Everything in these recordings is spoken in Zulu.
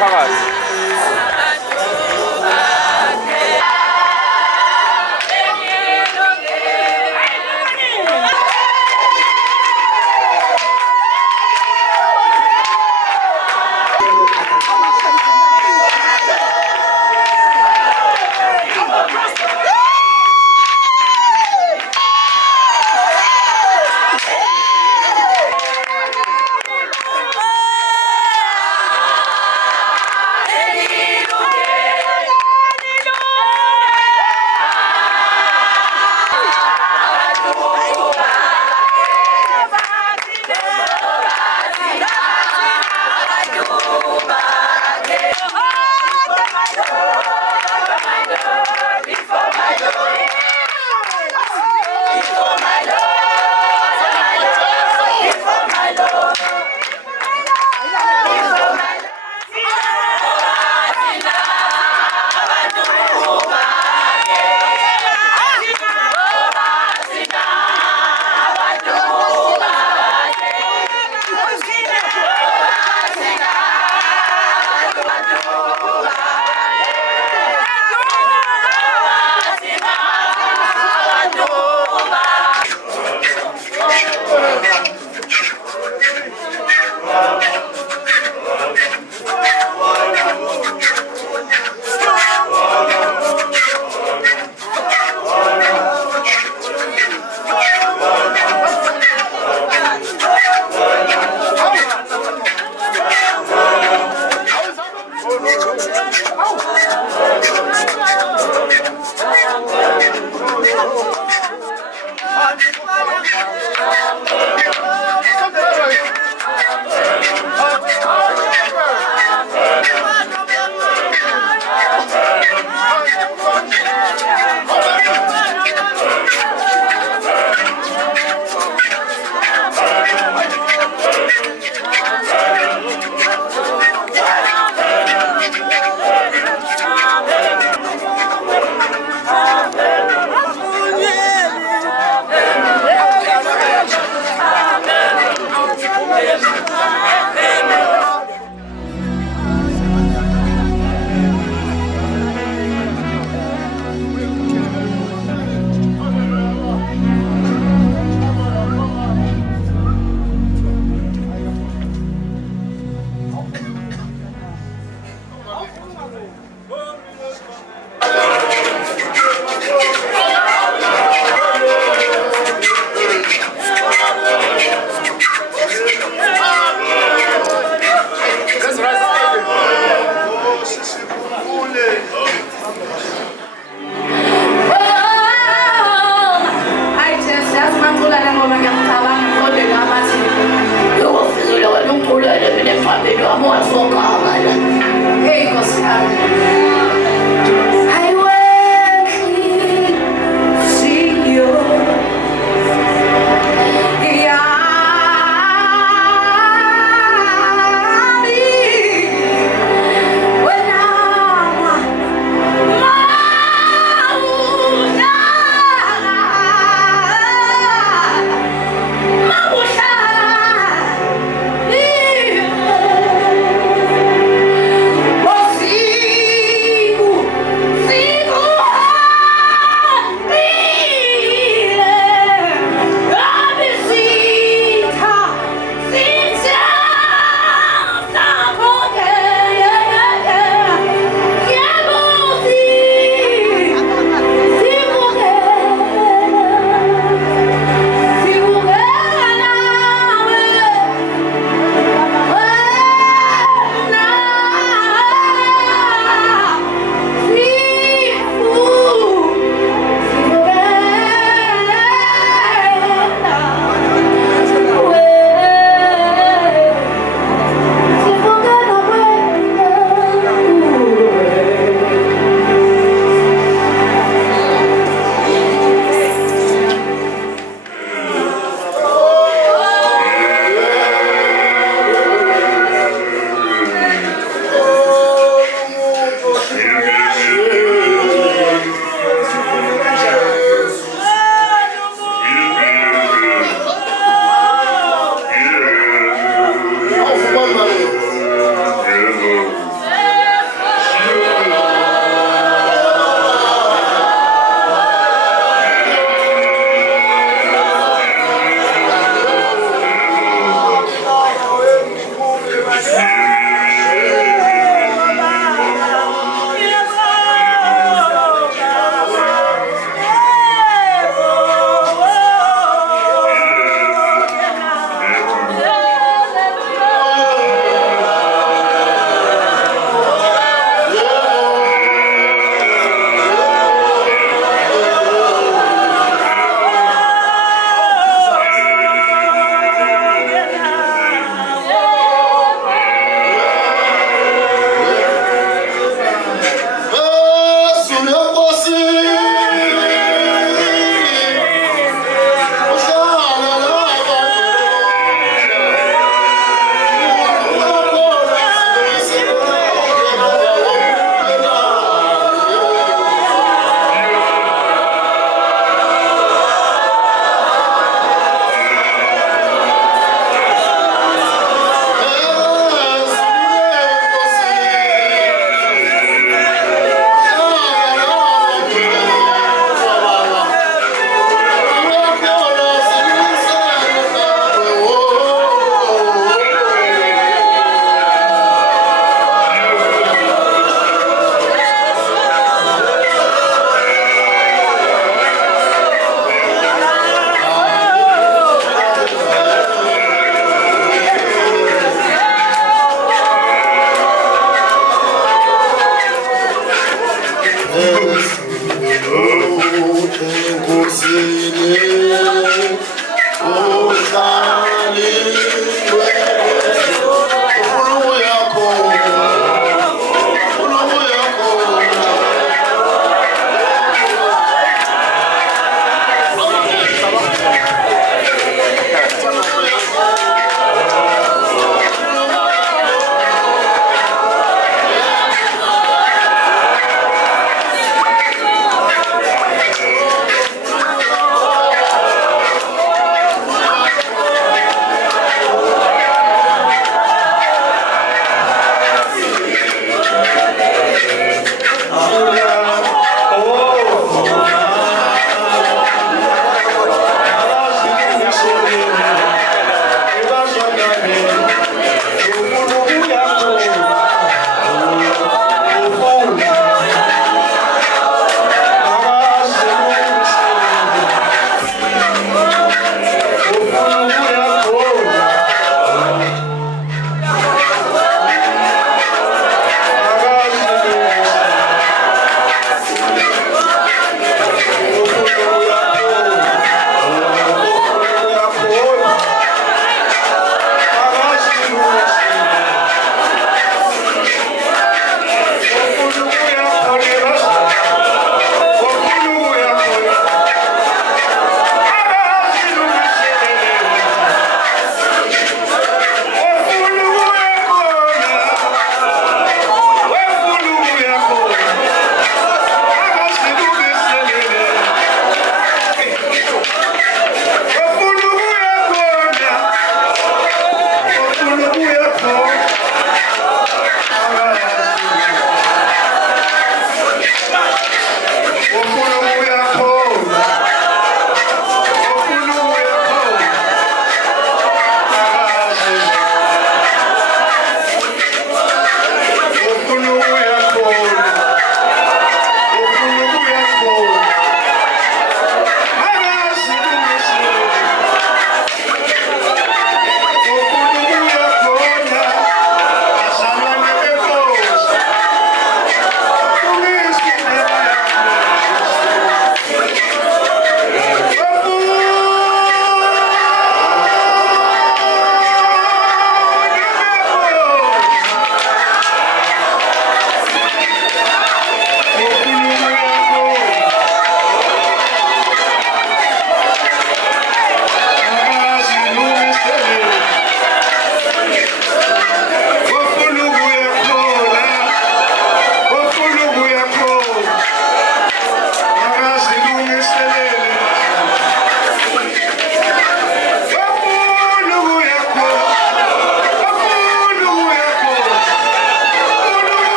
fakat.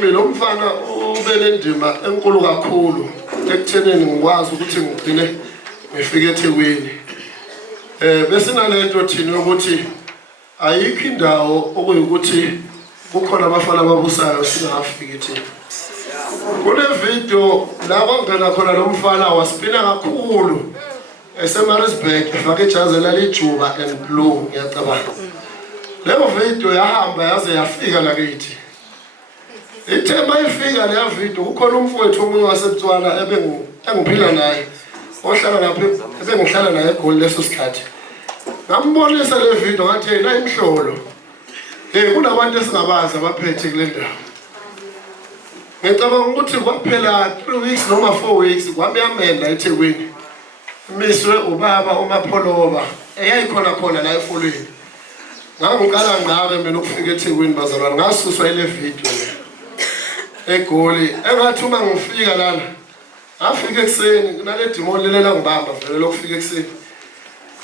kimi lo mfana ube nendima enkulu kakhulu ekutheneni ngikwazi ukuthi ngigcine ngifike eThekwini. Bese nalento thina ukuthi ayikho indawo okuyukuthi kukhona abafana ababusayo singafiki thina. Kule video la kwangena khona lo mfana wasipina kakhulu eseMaritzburg efake ijazi lalijuba and blue ngiyacabanga. Leyo video yahamba yaze yafika la kithi. Ithe mayifika leyo video kukhona umfowethu omunye waseButswana engiphila naye ohlala lapha ebengihlala naye eGoli leso sikhathi. Ngambonisa le video ngathi hey la imhlolo. Kunabantu esingabazi abaphethe kule ndawo. Ngicabanga ukuthi kwaphela 3 weeks noma 4 weeks kwamyamela eThekwini. Miswe ubaba uMapholoba eyayikhona khona la efolweni. Ngangiqala ngabe mina ukufika eThekwini bazalwane ngasuswa ile video le eGoli engathi uma ngifika lana afike ekseni nale demon lele la ngibamba vele lokufika ekseni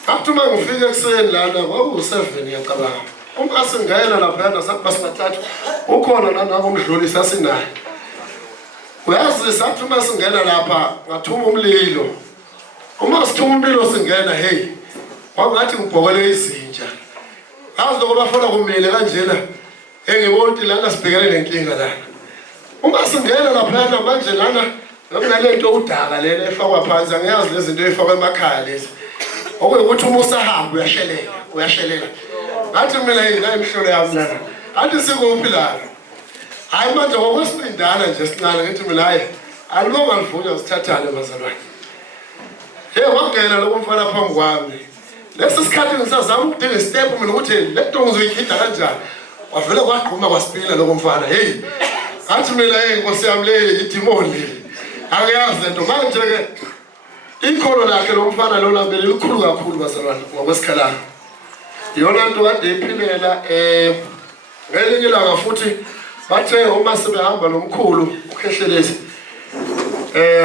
athi uma ngifika ekseni lana kwaku7 ngiyacabanga uma singayela lapha nasapha sibathathu ukhona nana umdluli sasinaye uyazi sathi uma singena lapha ngathuma umlilo uma sithuma umlilo singena hey kwangathi ngibhokele izinja azi lokho bafuna kumile kanjena engibonti lana sibhekele nenkinga lana uma singena lapha manje lana nginalento udaka lena efakwa phansi angiyazi lezi zinto efakwa emakhaya lezi okuyukuthi uma usahamba uyashelela ngathi mina hey la imhlolo yami lana athi sikuphi lana hayi manje ngokwesindana nje sincane ngithi mina hayi alibonga livunywa sithathane bazalwane wangena lokho mfana phambi kwami lesi sikhathi ngisazama ukudinga istep mina ukuthi le nto ngizoyikhida kanjani wavela kwaqhuma kwasipila lokho mfana hey athi mina hey Nkosi yami le idimoni angiyazi lento manje ke ikholo lakhe lo mfana lo labele likhulu kakhulu bazalwane ngokwesikhalana yona nto kade iphilela ngelinye ilanga futhi bathe uma sebehamba nomkhulu ukhehlelezi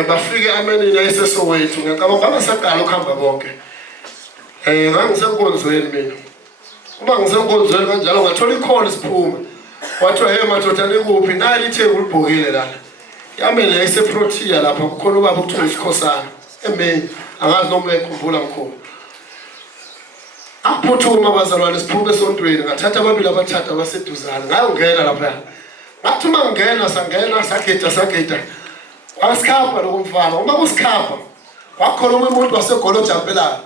bafike amenini ayiseSoweto ngicabanga babasaqala ukuhamba bonke ngangisenkonzweni mina uma ngisenkonzweni kanjalo ngathola ikholo siphuma wathiwa hey madoda nikuphi nayi itheki ulibhokile lana yamele yayiseProtea lapha kukhona ubaba ukuthiwa iSikhosana emeni angazi noma ekhumbula mkhulu aphuthuma bazalwane siphume esontweni ngathatha ababili abathathu abaseduzana ngayongena lapha ngathi uma ngena sangena sageda wasikhapha lo mfana uma kusikhapha wakhona umuntu waseGoli ojampelayo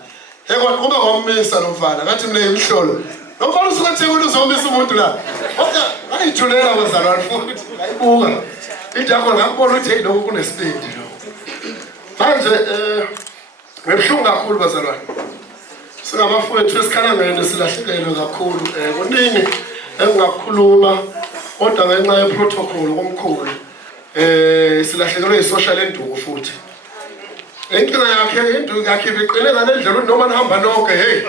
kwaqhuma kwamisa lo mfana ngathi mina imhlolo lo mfana usuke eThekwini uzomisa umuntu la kodwa ngayithulela bazalwane futhi ngayibuka injakho ngakubona ukuthi hey lokho kunespeed lo manje ngebuhlungu kakhulu bazalwane singabafowethu esikhalangene silahlekelwe kakhulu kuningi engingakhuluma kodwa ngenxa yeprotocol komkhulu silahlekelwe isocial enduku futhi inkinga yakhe induku yakhe beqele ngalendlela noma nihamba nonke hey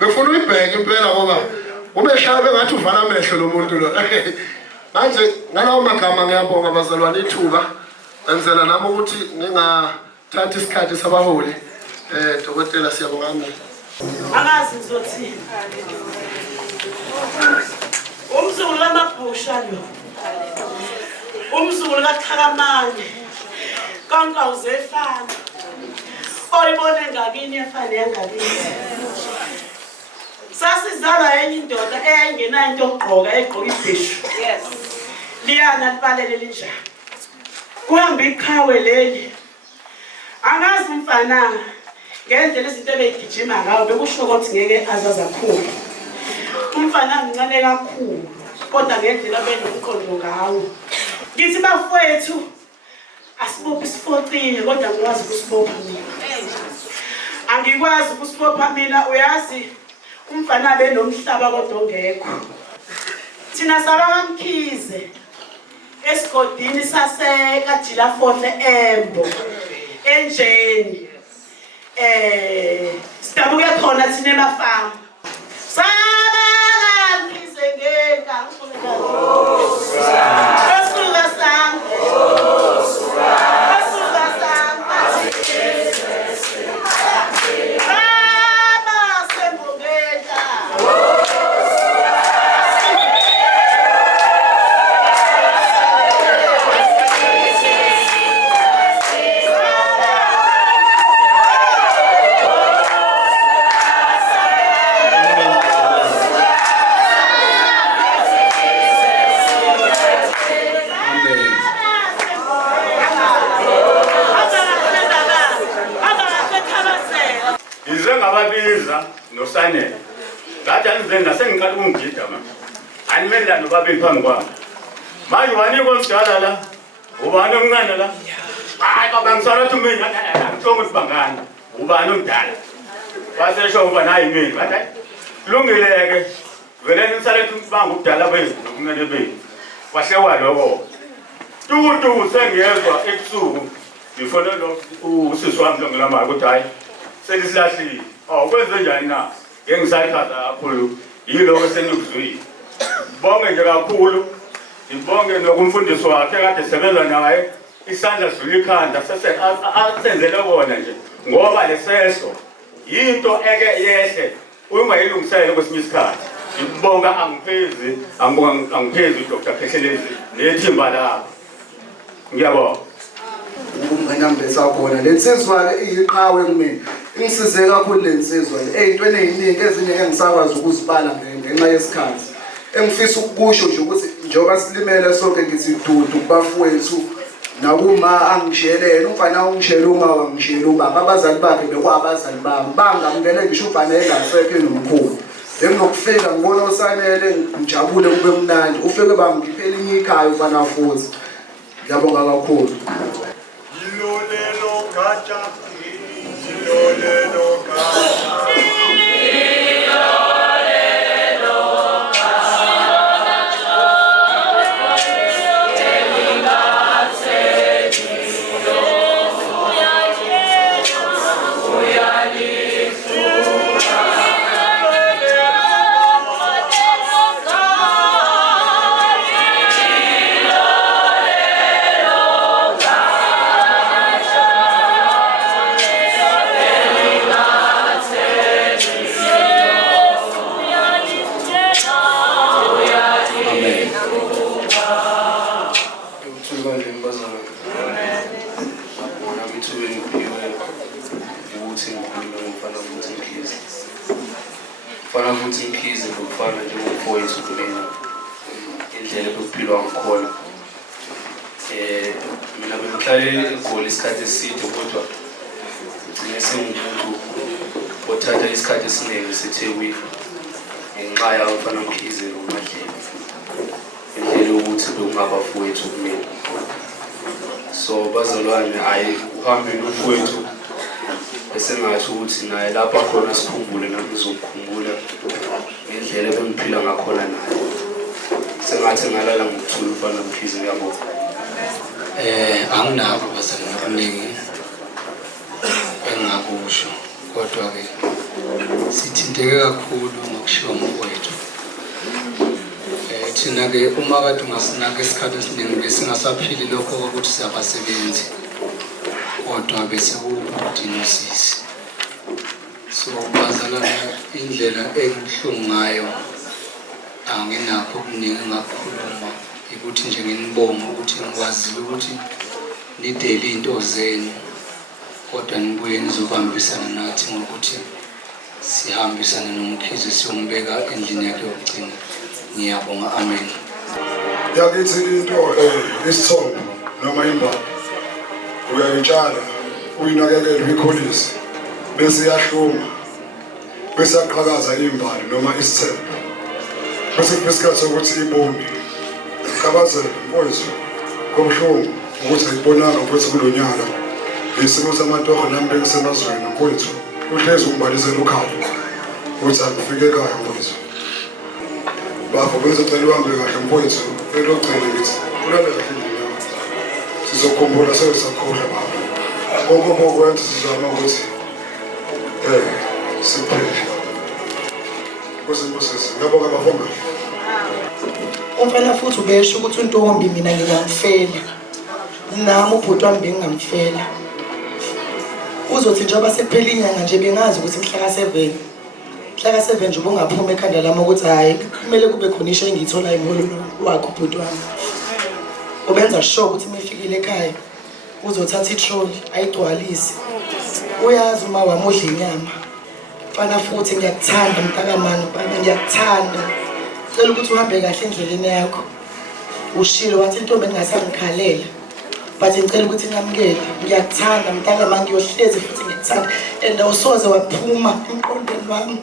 befuna uyibheke impela ngoba umeshaya ngathi uvala amehlo lo muntu lo manje ngalawo magama ngiyabonga bazalwane ithuba ngenzela nami ukuthi ngingathatha isikhathi sabaholi dokotela siyabonga mina angazi ngizothini umzukulu kaMabhusha lo umzukulu kaXhakamane kaNkawuzefana oyibone ngakini efana yangakini sasizalwa enye indoda eyayingenayo into yokugqoka egqoka ibhishu liyana libalele linjani kuhamba iqhawe leli angazi umfana ngendlela izinto ebeyigijima ngayo bekusho ukuthi ngeke azazi kakhulu umfana mncane kakhulu kodwa ngendlela benomqondo ngawo ngithi bafowethu asibophe isifoqile kodwa ngikwazi ukusibopha mina angikwazi ukusibopha mina uyazi umfana benomhlaba kodwa ongekho thina sabakamkhize esigodini saseKajila Fohle Embo enjeni sidabuke khona thina emafama sabakamkhize ngeka bengababiza noSanele ngathi anizeni nasengiqala ukungigida manje animela nobabili phambi kwami manje ubani komdala la ubani omncane la hayi baba ngisalathi mina ngithonga ukuthi bangani ubani omdala basesho uba nayi mina bathi kulungile-ke vele nisalethe ukubanga ubudala benu nobuncane benu kwahlewa lokho tukutuku sengiyezwa ebusuku ngifonela usisi wami longelamali ukuthi hayi selisilahlile kwenze njani na ngeke ngisayikhaza kakhulu yiloko esenikuzwile bonge nje kakhulu ngibonge nokumfundisi wakhe kade sebenza naye isandla sidlula ikhanda asenzele kona nje ngoba leseso yinto eke yehle ungayilungisele kwesinye isikhathi ngibonga angiphezi uDr. Khehlelenzi nethimba lakho ngiyabonga umnganambesa khona lensizwa ke iyiqhawe kumina ingisize kakhulu lensizwa eyintweni eziningi ezinye engisakwazi ukuzibala ngenxa yesikhathi engifisa ukusho nje ukuthi njengoba silimele sonke ngithi dudu kubafowethu nakuma angishelele umfana ungishela uma wangishela ubaba abazali bakhe bekwabazali bami bangamukele ngisho ubhana engasekho nomkhulu engokufika ngibona uSanele ngijabule kube mnandi ufike bangiphela inye ikhaya ufana futhi ngiyabonga kakhulu Lolelo kacha, lolelo kacha. Fana futhi Mkhize ngokufana njengomfowethu kumina indlela yokuphilwa ngakhona mina bengihlale eGoli isikhathi eside kodwa ngigcine sengumuntu othatha isikhathi esiningi eseThekwini ngenxa yabafana Mkhize noMadlelo indlela yokuthi bekungabafowethu kumina so bazalwane ayi uhambe nomfowethu esengathi ukuthi naye lapha khona sikhumbule nami ngizokukhumbula ngendlela bengiphila ngakhona naye sengathi ngalala ngokuthula ufana Mkhize uyabona anginabo bazali abaningi engakusho kodwa ke sithinteke kakhulu ngokushiwa umfowethu thina ke uma kade ungasinaka isikhathi esiningi besingasaphili lokho ukuthi siyabasebenzi kodwa bese kudinosisi so bazalana indlela engihlungu ngayo anginakho okuningi ngakhuluma ukuthi nje nginibonga ukuthi ngikwazile ukuthi nidele into zenu kodwa nibuye nizobambisana nathi ngokuthi sihambisane noMkhize siyombeka endlini yakhe yokugcina ngiyabonga amen Yakithi into isithombe noma imbali uyayitshala uyinakekele uyikholise bese iyahluma bese yaqhakaza imbali noma isithembu bese kunesikhathi sokuthi ibombi kabazele mfowethu komhlungu ukuthi ayibonanga mfowethu kulonyaka ngesimo samatoho nami bengisemazweni mfowethu uhlezi umbalisela ukhalo ukuthi akufike ekhaya mfowethu bafo bezocela uhambe kahle mfowethu elogcina ngithi ulale kahle endlini yakho sizokhumbula sesakhohlwa baba konke okwenza sizama ukuthi siphele kusembusisi ngiyabonga bafomba umfana futhi ubesho ukuthi untombi mina ngingamfela nami ubhuti wami bengingamfela uzothi njengoba sekuphela inyanga nje bengazi ukuthi mhla ka7 nje ubungaphuma ekhanda lami ukuthi hayi kumele kube khona isho engiyitholayo ngololo wakho ubhuti wami ubenza sure ukuthi mefikile ekhaya uzothatha itroli ayigcwalise uyazi uma wamudla inyama mfana futhi ngiyakuthanda mntakamani baba ngiyakuthanda cela ukuthi uhambe kahle endleleni yakho ushilo wathi intombi engasangikhalela but ngicela ukuthi ngamukele ngiyakuthanda mntakamani ngiyohlezi futhi ukuthanda and awusoze waphuma emqondweni wami.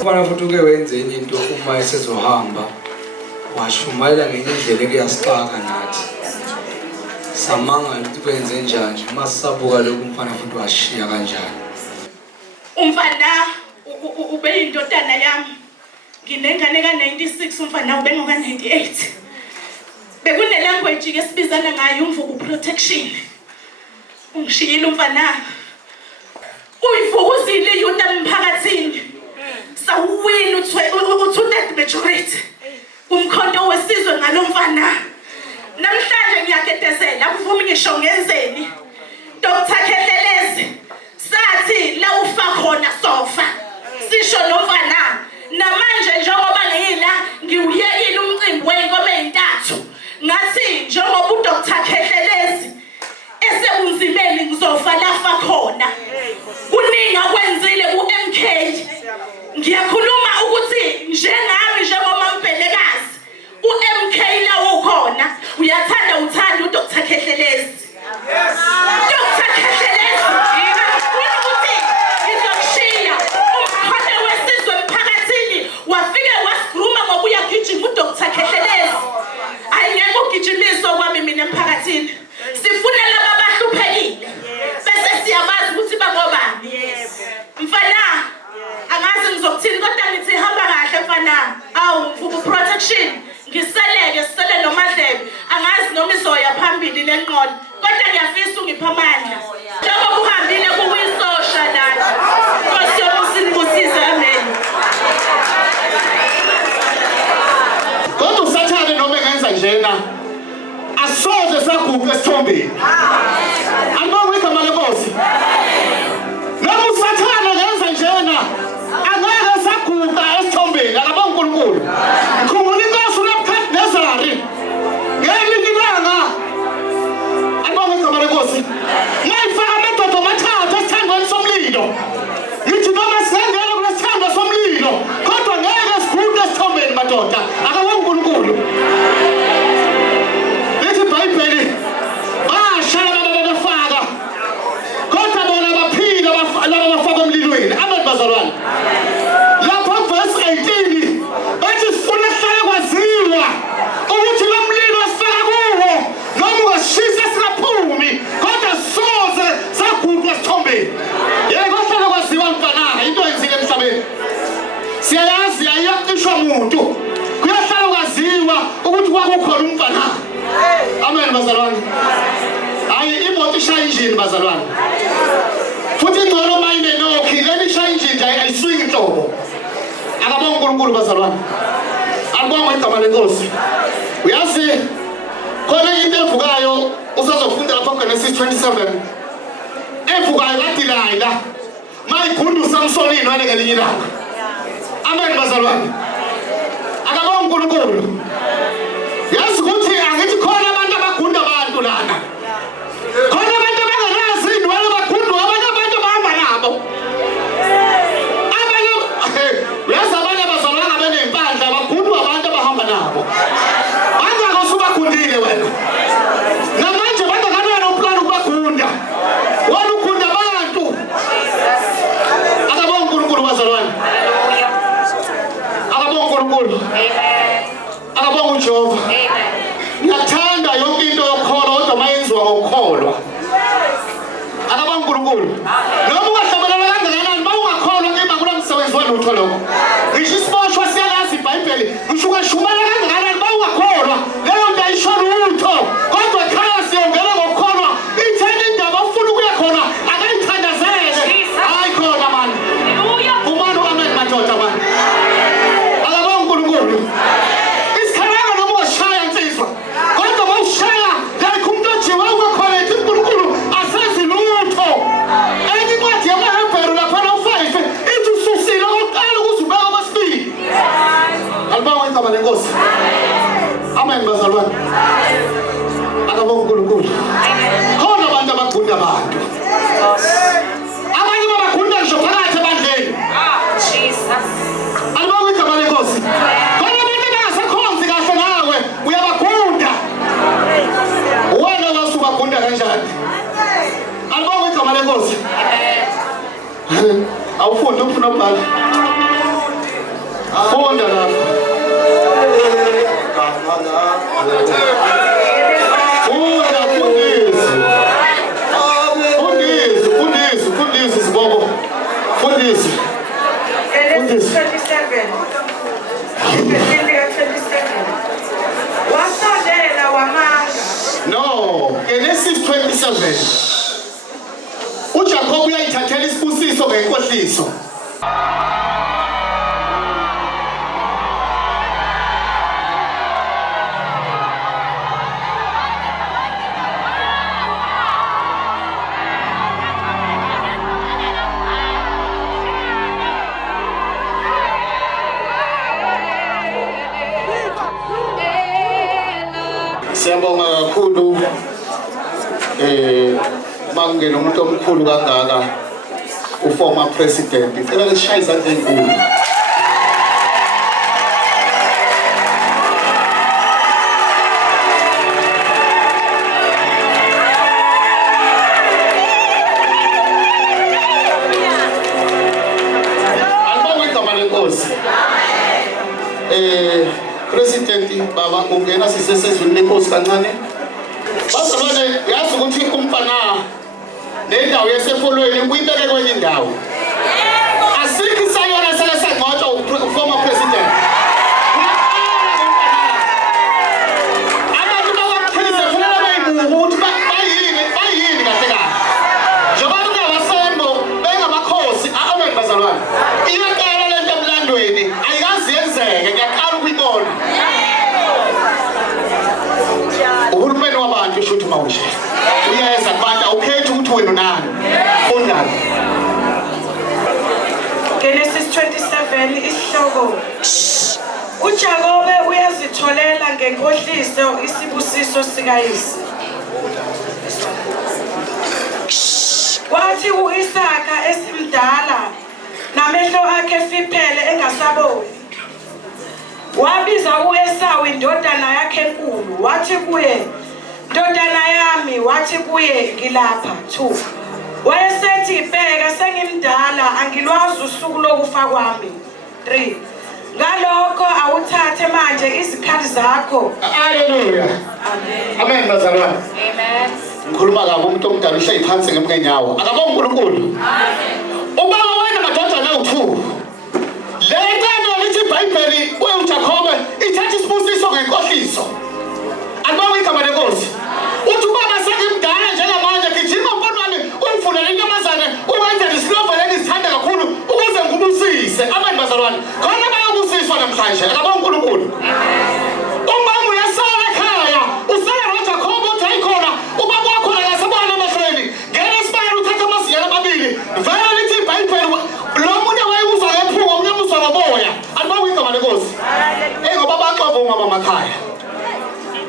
Ubana futhi uke wenze enye into uma esezohamba washumayela ngenye indlela ekuyasixaka nathi samanga ukuthi kwenze njani uma sisabuka lokhu umfana futhi washiya kanjani. Umfana ube indodana yami nginengane ka96 umfana ube ngoka98 bekune language ke sibizana ngayo umvuku protection ungishiyile umfana uyivukuzile yuta emphakathini sawuwina u2/3 majority umkhonto wesizwe ngalomfana namhlanje ngiyaketezela akuvumi ngisho ngenzeni Dr. Khehlelezi sathi la ufa khona sofa sisho nomfana namanje njengoba ngiyila ngiuyekile umcimbi wenkomo ezintathu ngathi njengoba uDr. Khehlelezi esekunzimeni ngizofa lafa khona kuningi akwenzile kuMK ngiyakhuluma ukuthi njengami njengoma Mbelekazi uMK la ukhona uyathanda uthanda uDr. Khehlelezi. Dr. Khehlelezi ukuthi ngizokushiya umkhonto wesizwe emphakathini wafike wasigruma ngoba uyagijima uDr. Khehlelezi ayingeke ugijimise kwami mina emphakathini sifuna laba abahluphekile bese siyabazi ukuthi bangobani mfana angazi ngizokuthini kodwa ngithi hamba kahle mfana awu mvuku protection ngiseleke sisele nomadlebe angazi noma izoya phambili lenqola kodwa ngiyafisa ungipha amandla njengoba uhambile kuwisosha lana Nkosi yomusinibusise amen. Kodwa usathane noma engenza njena asoze saguqa esithombeni. Angibonge igama leNkosi. Noma usathane engenza njena angeke saguqa esithombeni akabonge uNkulunkulu. Ngikhumbula inkosi uNebukadnezari ngelinye ilanga angibonge igama leNkosi. Ngayifaka amadoda amathathu esithandweni somlilo. Ngithi noma singena kulesithando somlilo kodwa ngeke siguqe esithombeni madoda akabonge uNkulunkulu. Lithi iBhayibheli bashala babafaka kodwa bona baphila laba bafaka emlilweni abantu bazalwane. Lapho verse 18 bathi sifuna ukuhlala kwaziwa ukuthi lo mlilo sifaka kuwo noma ungashisa singaphumi kodwa soze saguqa esithombeni. Yebo kuhlala kwaziwa mfana into enzile emhlabeni. Siyayazi ayiyaqishwa umuntu kuyahlala kwaziwa ukuthi kwakukhona umfana. Amen bazalwane. Hayi imoto ishaya injini bazalwane. Futhi ingcono mayine nokhi leli ishaya injini nje ayiswingi inhlobo. Akabonge uNkulunkulu bazalwane. Angibonge igama leNkosi. Uyazi khona into evukayo usazofunda lapha kuGenesis 27. Evukayo kaDelilah mayikhundu uSamsonini wale ngelinye ilanga. Amen bazalwane. Akabonge uNkulunkulu. Yazi ukuthi angithi khona abantu abagunda abantu lana. Khona abantu abanganazi indwalo abagunda abantu abahamba nabo. Yazi abanye abazalwana benempandla abagunda abantu abahamba nabo. Bangako usubagundile wena. Namanje bangakanayo uplan ukubagunda. lutho lokho. Ngisho isiboshwa siyalazi iBhayibheli, ngisho ungashumela kangakanani bawungakholwa, leyo nto ayisho lutho. Kodwa ekhaya siyongena ngokukholwa, itheni indaba ufuna ukuya khona, akayithandazele. Hayi khona mani. Umani amen madoda mani. Akabonga uNkulunkulu. Isikhalanga noma ungashaya insizwa. Kodwa mawushaya, like umuntu ojiwe ungakhona ethi uNkulunkulu asazi lutho. Enye incwadi yamaHebheru laphana u5 ithi ususile okokuqala ukuze ubeke okwesibili. Alibonga igama lenkosi. Amen bazalwane. Akabonga uNkulunkulu. Khona abantu abagunda abantu. Abanye babagunda ngisho phakathi ebandleni. Alibonga igama lenkosi. Khona abantu abangasakhonzi kahle nawe uyabagunda. Wena wasuka gunda kanjani? Alibonga igama lenkosi. Awufundi ufuna ukubhala. Funda lapha. Fundisi sibobo. Fundisi. Genesis 27. Wasondela wamanga. No, Genesis 27. uJakob uyayithathela isibusiso ngenkohliso. Siyabonga kakhulu mangena umuntu omkhulu kangaka uformer president. Icela lesishaya izandla enkulu. Alibonga igama lenkosi. President baba ungena sisesezweni lenkosi kancane. Bazalwane yazi ukuthi umfana nendawo yasefolweni uyibeke kwenye indawo. Asikho isayona sala sangcotshwa former president. Abantu bawakhize kufanele bayibuka ukuthi bayini kahle kahle. Njengoba kungabasembo bengamakhosi amen bazalwane. Iyaqala lento emlandweni ayikazi yenzeke ngiyaqala ukuyibona. Uhulumeni wabantu usho ukuthi mawushe. Uyeza kubantu awukhethi ukuthi wena nani. Fundani. Genesis 27 isihloko. uJakobe uyazitholela ngenkohliso isibusiso sikayise. Kwathi uIsaka esimdala namehlo akhe efiphele engasaboni. Wabiza uEsawu indodana yakhe enkulu wathi kuye, "Ndodana yami," wathi kuye, "Ngilapha." 2. Wayesethi, "Bheka sengimdala angilwazi usuku lokufa kwami." 3. Ngalokho awuthathe manje izikhali zakho. Hallelujah. Amen bazalwane. Amen. Ngikhuluma kabi umuntu omdala uhlezi phansi ngemnyawo. Akabonga uNkulunkulu. Ubaba wena madodana u2. Le nkando lithi iBhayibheli uJakobe ithatha isibusiso ngenkohliso. Alibonga igama lenkosi. Uthi ubaba sengimdala njengamanje gijima mfowami ungifuna lentombazane uwenze isilova lengisithanda kakhulu ukuze ngubusise. Amen bazalwane. Khona bayobusiswa namhlanje. Akabonga uNkulunkulu. Umama uyasala ekhaya. Usala noJakobe uthi ayikhona ubaba wakho akasebona emehlweni. Ngeke isibani uthatha amazinyana amabili. Vele lithi iBhayibheli lo muntu wayekuzwa ngephunga umnyamuzwa ngomoya. Alibonga igama lenkosi. Ngoba baxova umama emakhaya.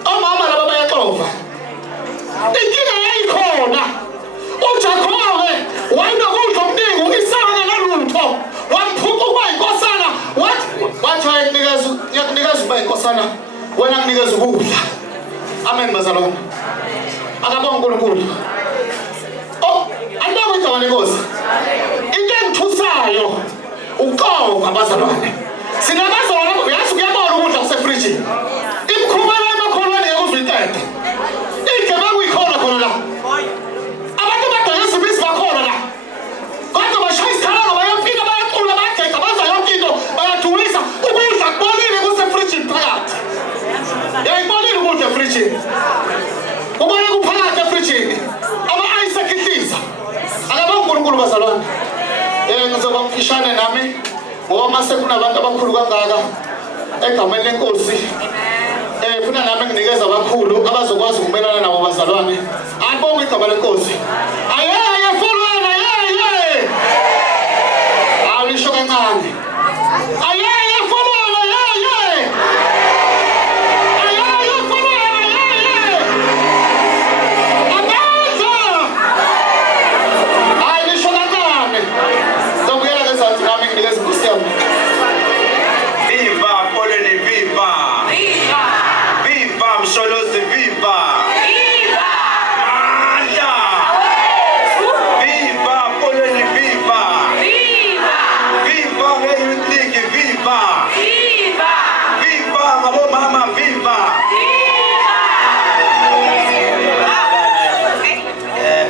Omama laba bayaxova. Inkinga yayikhona. uJakobe wayinokudla okuningi uIsaka nalutho. Wamphuka ukuba inkosana. Wathi ngiyakunikeza ukuba inkosana. Wena nginikeza ukudla. Amen bazalwane. Akabonga uNkulunkulu. Alibonga igama lenkosi. Into engithusayo uqova bazalwane. Sinabazalwane uyazi kuyabona ukudla kusefrijini. Imkhumalo emakholweni yakuzwa intente. Igema kuyikhona khona la. Abantu badayisa ibisi bakhona la. Kodwa bashaya isikhalalo bayafika bayaqula bagega baza yonke efrijini. Ubona kuphakathi efrijini. Ama-ice akitiza. Akaba uNkulunkulu bazalwane. Ngizoba mfishane nami ngoba mase kunabantu abakhulu kangaka egameni lenkosi. Funa nami nginikeza abakhulu abazokwazi ukumelana nabo bazalwane. Anibonge igama lenkosi. Ayeye fulwana ayeye. Awulisho kancane. Ayeye fulwana ayeye. Ayeye fulwana ayeye. Amandla. Awulisho kancane. Zobuyela ngezansi nami nginikeza inkosi yami. Viva Poloni, viva! Viva! Viva Msholozi, viva! Viva! Manda! Viva Poloni, viva! Viva! Viva Youth League, viva! Viva! Viva Ngabo Mama, viva! Viva!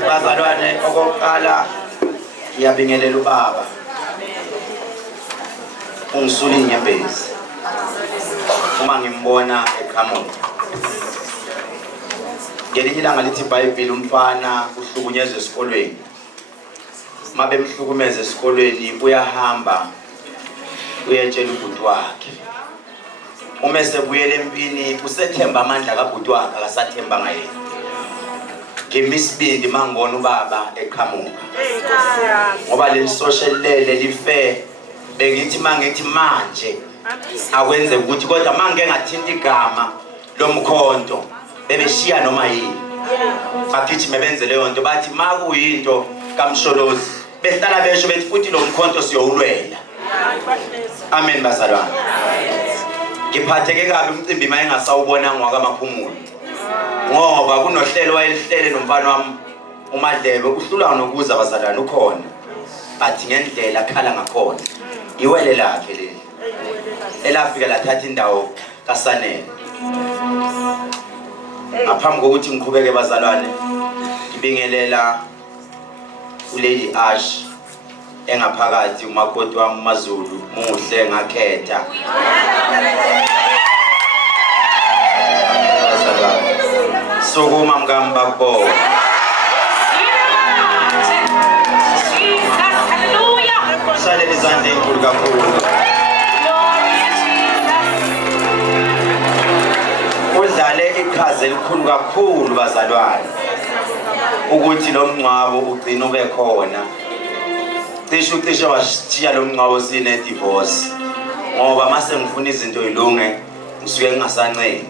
Bazalwane okokuqala ngiyabingelela ubaba. Ungisula inyembezi uma ngimbona eqhamuka. Ngelinye ilanga lithi iBhayibheli umfana uhlukunyezwe esikolweni. Mabe mhlukumeze esikolweni uyahamba uyatshela ubhuti wakhe. Uma esebuyela empini usethemba amandla kabhuti wakhe akasathemba ngaye. Ngemisibindi mangibona ubaba eqhamuka. Ngoba leli social lele life bengithi mangithi manje akwenze ukuthi kodwa mangeke ngathinta igama lomkhonto bebeshiya noma yini bagijime benze leyo nto bathi makuyinto kaMsholozi behlala besho bethi futhi lo mkhonto siyowulwela. Amen bazalwane. Ngiphatheke kabi umcimbi maye ngasawubona ngwakamaphumulo ngoba kunohlelo wayelihlele nomfana wami uMadlebe uhlula nokuza bazalwane ukhona bathi ngendlela khala ngakhona iwele lakhe leli elafika lathatha indawo kaSanele. Ngaphambi kokuthi ngiqhubeke bazalwane ngibingelela uLady Ash engaphakathi umakoti wami uMaZulu muhle ngakhetha. Sokuma mkamba kubo. Sale lizande inkulu kakhulu. Udlale iqhaza elikhulu kakhulu bazalwane ukuthi lo mncwabo ugcina ube khona. Cishe washiya lo mncwabo sine divorce ngoba mase ngifuna izinto ezilunge ngisuke ngingasancane.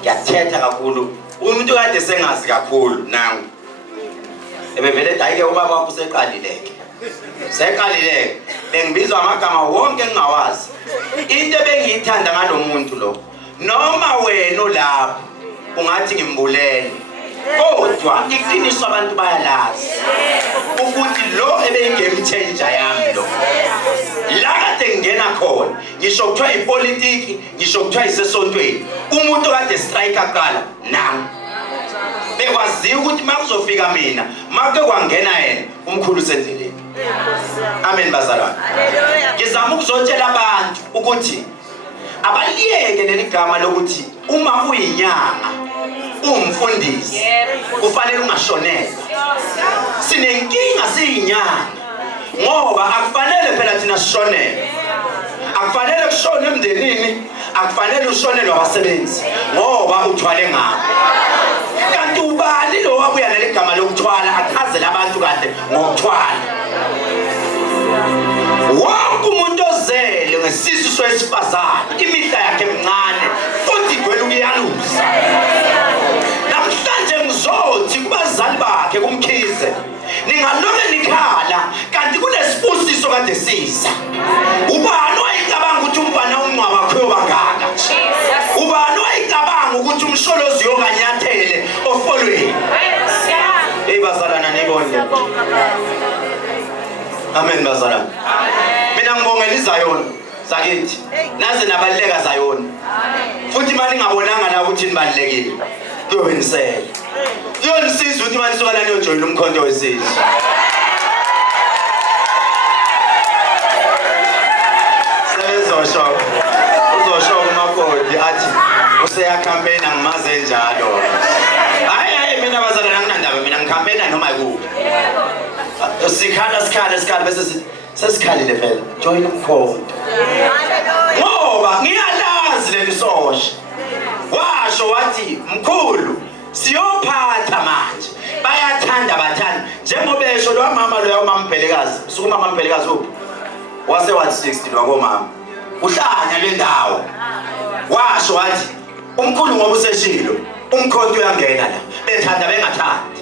Ngiyathetha kakhulu umuntu kade sengazi kakhulu nangu ebevele dayike ubaba wakho seqalileke. Seqalileke bengibizwa amagama wonke engingawazi. Into ebengiyithanda ngalomuntu lo noma wena lapho ungathi ngimbulele kodwa iqiniso abantu bayalazi ukuthi lo ebeyingame changer yami lo la kade ngena khona ngisho kuthiwa ipolitiki ngisho kuthiwa isesontweni umuntu kade strike aqala nami bekwaziyo ukuthi makuzofika mina make kwangena yena umkhulu sendleleni. Amen bazalwane. Ngizama ukuzotshela abantu ukuthi abaliyeke leli gama lokuthi uma uyinyanga umfundisi kufanele ungashonela. Sinenkinga siyinyanga ngoba akufanele phela thina sishonele. Akufanele kushone emndenini, akufanele ushonele abasebenzi ngoba uthwale ngabo. Kanti ubani lo wabuya leli gama lokuthwala achazela abantu kade ngokuthwala. Wonke umuntu ozele ngesisu sowesifazane imihla yakhe emncane futhi gwela ukuyaluza. Namhlanje ngizothi kubazali bakhe kumkhize ningaloke nikhala kanti kunesibusiso kade siza. Ubani wayicabanga ukuthi umfana umncwaba wakho bangaka? Ubani wayicabanga ukuthi umsholozi yokanyathele ofolweni? Bazalana nibonge. Amen bazalana. Mina ngibongela iZayona sakithi. Naze nabaleka Zayona. Futhi mali ngabonanga la ukuthi nibalekile. Kuyowenisela. Kuyonisiza ukuthi mali soka la niyojoyina umkhonto wesizwe. Uzosho umakoti athi useya campaign angimaze njalo. sikhala bese sesikhalile phela join umkhonto ngoba ngiyalazi leli sosha washo wathi mkhulu siyophatha manje bayathanda bathanda njengoba esho lo mama lo yamambhelekazi sukuma mambhelekazi uphi wase wathi 60 lwakomama uhlanya le ndawo washo wathi umkhulu ngoba useshilo umkhonto uyangena la bethanda bengathandi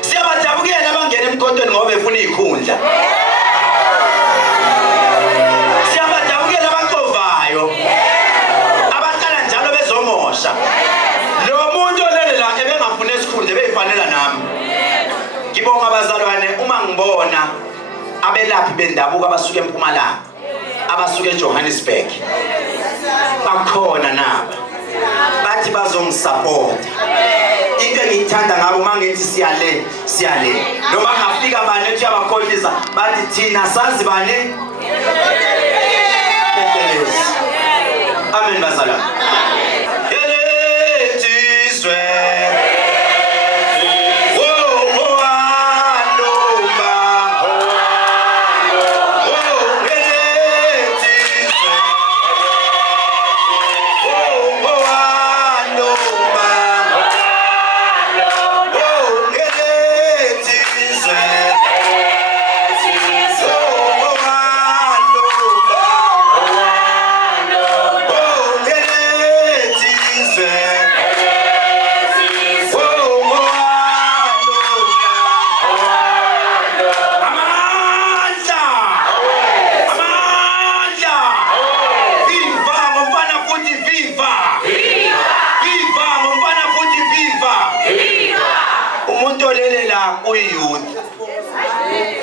siyabadabukela abangena emkhontweni ngoba befuna izikhundla siyabadabukela abacovayo abaqala njalo bezomosha lo muntu olele la ebengafuna isikhundla beyifanela nami ngibonga abazalwane uma ngibona abelaphi bendabuko abasuka eMpumalanga abasuka eJohannesburg bakhona nabo bathi bazongisupport into engiyithanda ngabo mangithi siyale noma ngafika bani ethi abakholisa bathi thina sazi bani amen bazalwane elethizwe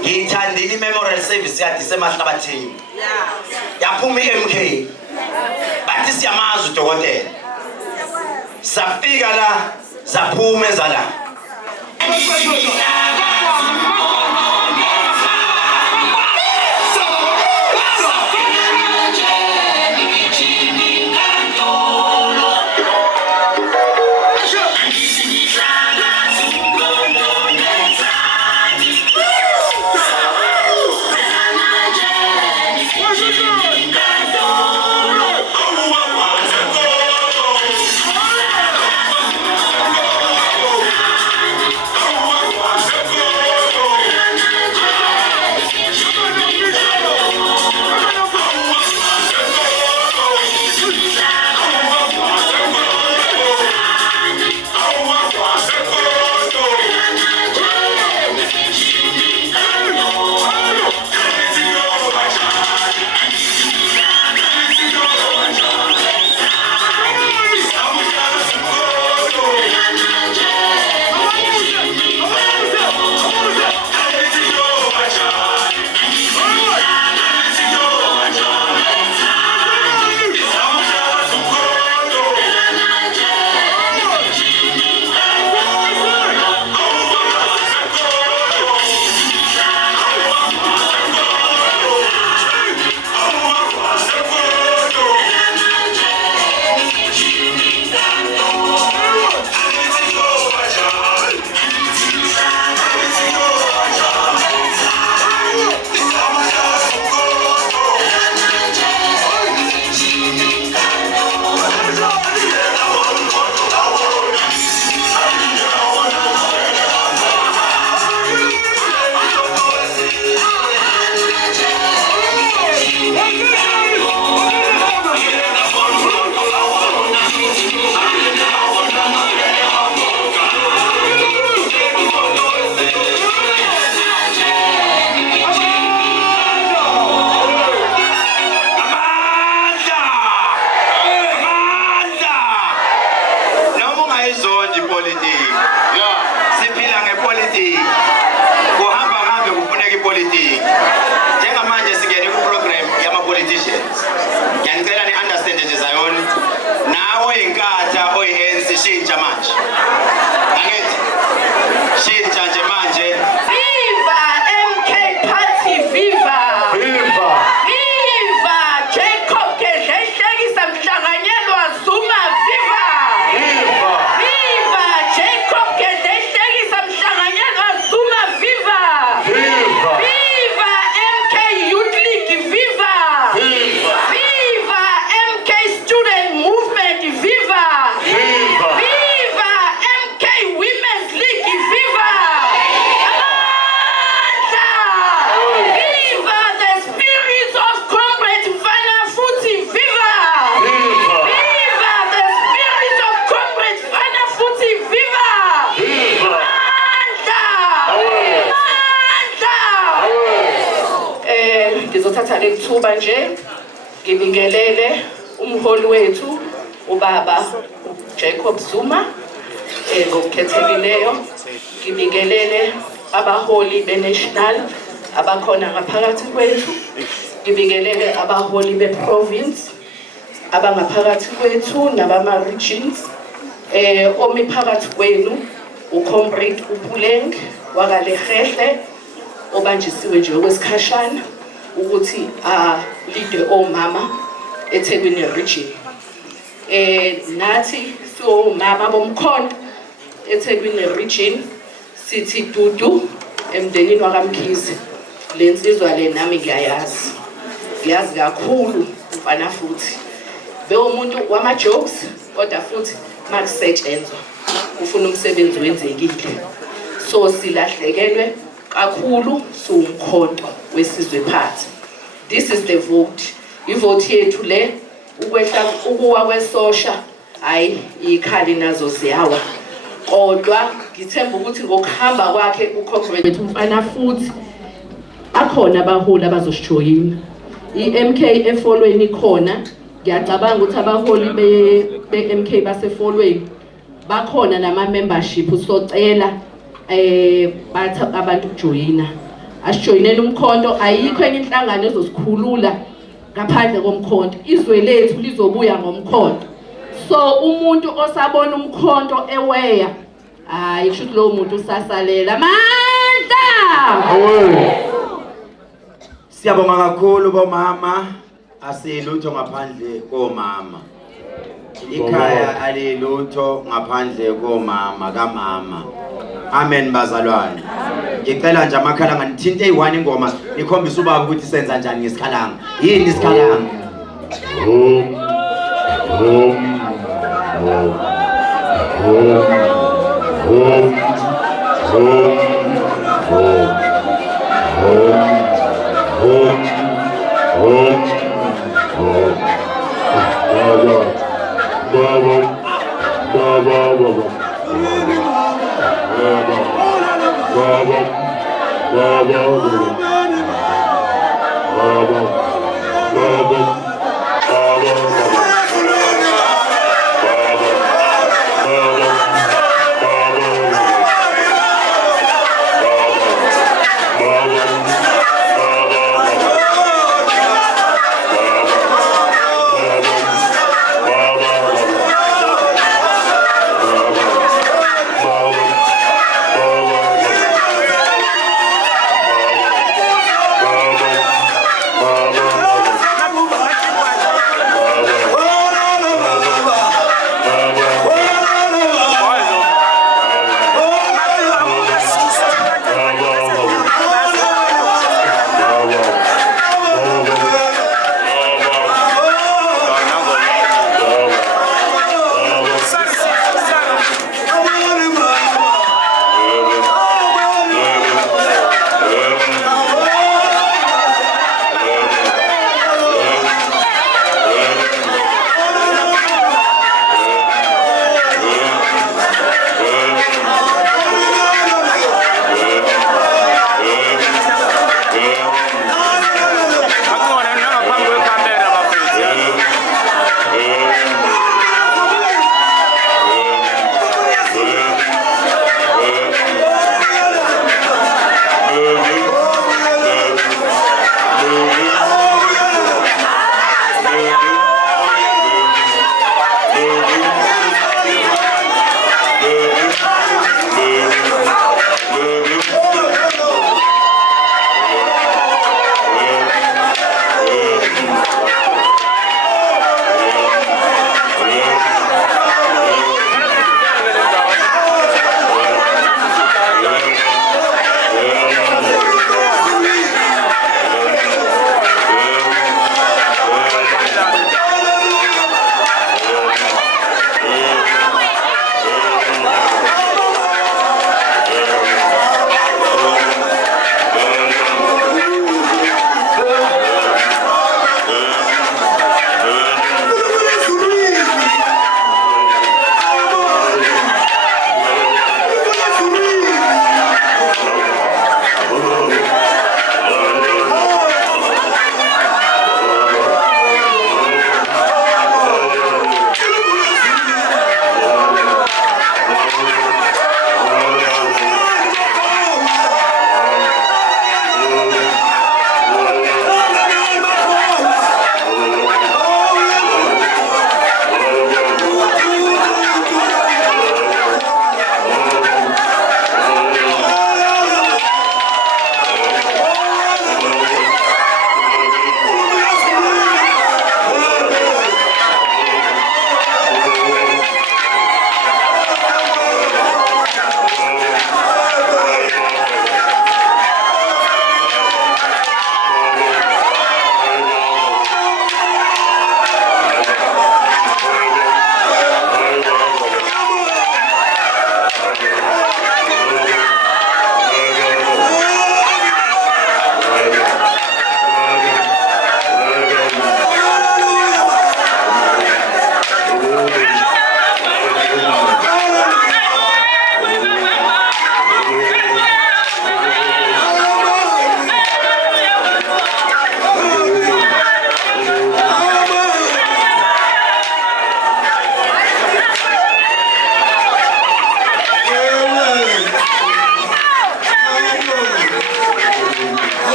ngiyithandile i-memorial service kade semahlabathini yaphuma i-MK bathi siyamazi udokotela safika la saphuma ezala Viva! ngizothatha le thuba nje ngibingelele umholi wethu ubaba Jacob Zuma ngokukhethekileyo. Ngibingelele abaholi be-national abakhona ngaphakathi kwethu. Ngibingelele abaholi be-province abangaphakathi kwethu nabama-regions. Omi phakathi kwenu uComrade uPuleng wakalehehle obanjisiwe nje okwesikhashana ukuthi lead omama eThekwini region. Nathi mama bomkhonto eThekwini region sithi dudu emndenini wakamkhize. Le nsizwa le nami ngiyazi kakhulu mfana futhi bewumuntu wama-jokes kodwa futhi makusetshenzwa ufuna umsebenzi wenzekile. So silahlekelwe kakhulu siwumkhonto wesizwe phansi. This is the vote. Ivote yethu le ukwehla ukuwa kwesosha hayi ikhali nazo ziyawa. Kodwa ngithemba ukuthi ngokuhamba kwakhe uComrade umfana futhi akhona abaholi abazosijoyina. iMK efolweni ikhona. Ngiyacabanga ukuthi abaholi be-MK basefolweni bakhona nama-membership usocela bathi abantu ukujoyina. Asijoyinele umkhonto. Ayikho enye inhlangano ezosikhulula ngaphandle komkhonto. Izwe lethu lizobuya ngomkhonto. So umuntu osabona umkhonto eweya hayi kusho ukuthi lowo muntu usasalela amandla. Siyabonga kakhulu bomama, asilutho ngaphandle komama. Ikhaya alilutho ngaphandle komama kamama. Amen bazalwane. Ngicela nje amakhalanga nithinte eyi-1 ingoma nikhombisa ubaba ukuthi senza njani ngesikhalanga. Yini isikhalanga? Baba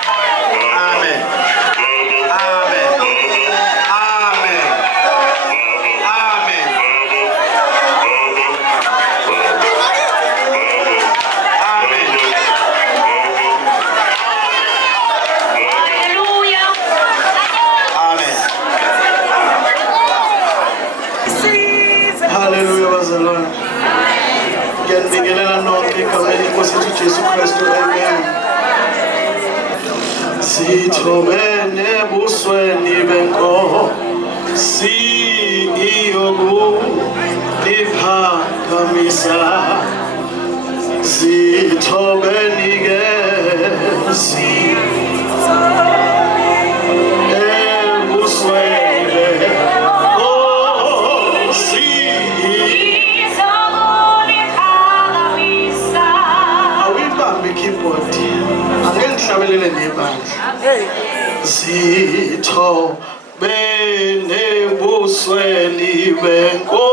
Amen. Amen. Amen. Amen. Hallelujah, bazalwane. Ngiyanibingelela nonke egameni lenkosi yethu Jesu Kristu. Amen. Sithobene ebusweni benkosi iyokuphakamisa. Sithobeni ke Shabelele nebandla Sithobene ebusweni benkosi